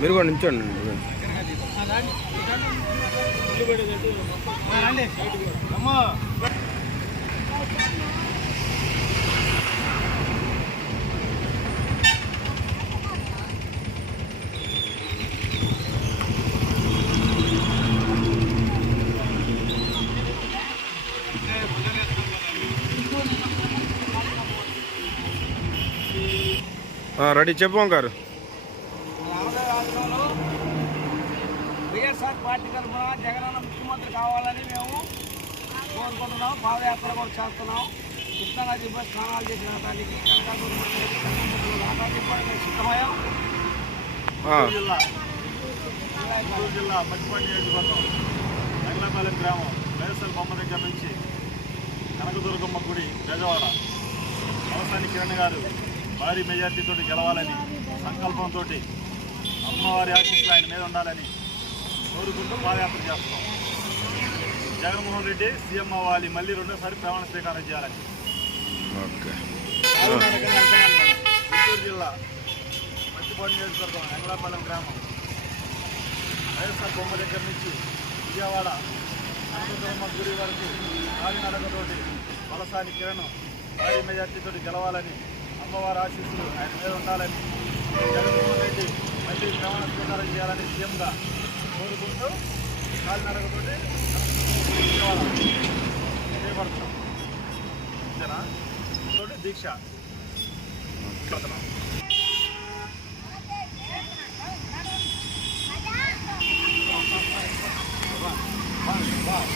మీరు కూడా నించోండి రండి రెడీ చెప్పు గారు వైఎస్ఆర్ పార్టీ తరఫున జగనన్న ముఖ్యమంత్రి కావాలని మేము కోరుకుంటున్నాం. పాదయాత్ర కూడా చేస్తున్నాం. కృష్ణానది పోయి స్నానాలు చేసిన దానికి సిద్ధమయ్యాం. జిల్లా. జిల్లా పచ్చిపండి నియోజకవర్గం నగలపాలెం గ్రామం వైఎస్ఆర్ బొమ్మ దగ్గర నుంచి కనకదుర్గమ్మ గుడి బెజవాడ. అవసాని కిరణ్ గారు భారీ మెజార్టీతో గెలవాలని సంకల్పంతో అమ్మవారి ఆశీస్సులు ఆయన మీద ఉండాలని కోరుకుంటూ పాదయాత్ర చేస్తున్నాం. జగన్మోహన్ రెడ్డి సీఎం అవ్వాలి. మళ్ళీ రెండోసారి ప్రమాణ స్వీకారం చేయాలని. గుంటూరు జిల్లా పచ్చిపాడు నియోజకవర్గం ఎంగళాపాలెం గ్రామం. వైఎస్ఆర్ బొమ్మ దగ్గర నుంచి విజయవాడ అనంతపురమ్మ గుడి వరకు కాలినడకతోటి వలసాని కిరణ్ భారీ మెజార్టీతో గెలవాలని అమ్మవారి ఆశీస్సులు ఆయన మీద ఉండాలని జగన్మోహన్ రెడ్డి మళ్ళీ ప్రమాణ స్వీకారం చేయాలని సీఎంగా కోరుకుంటూ కాలు నరకతోటి అంతేనా తోటి దీక్ష Wow.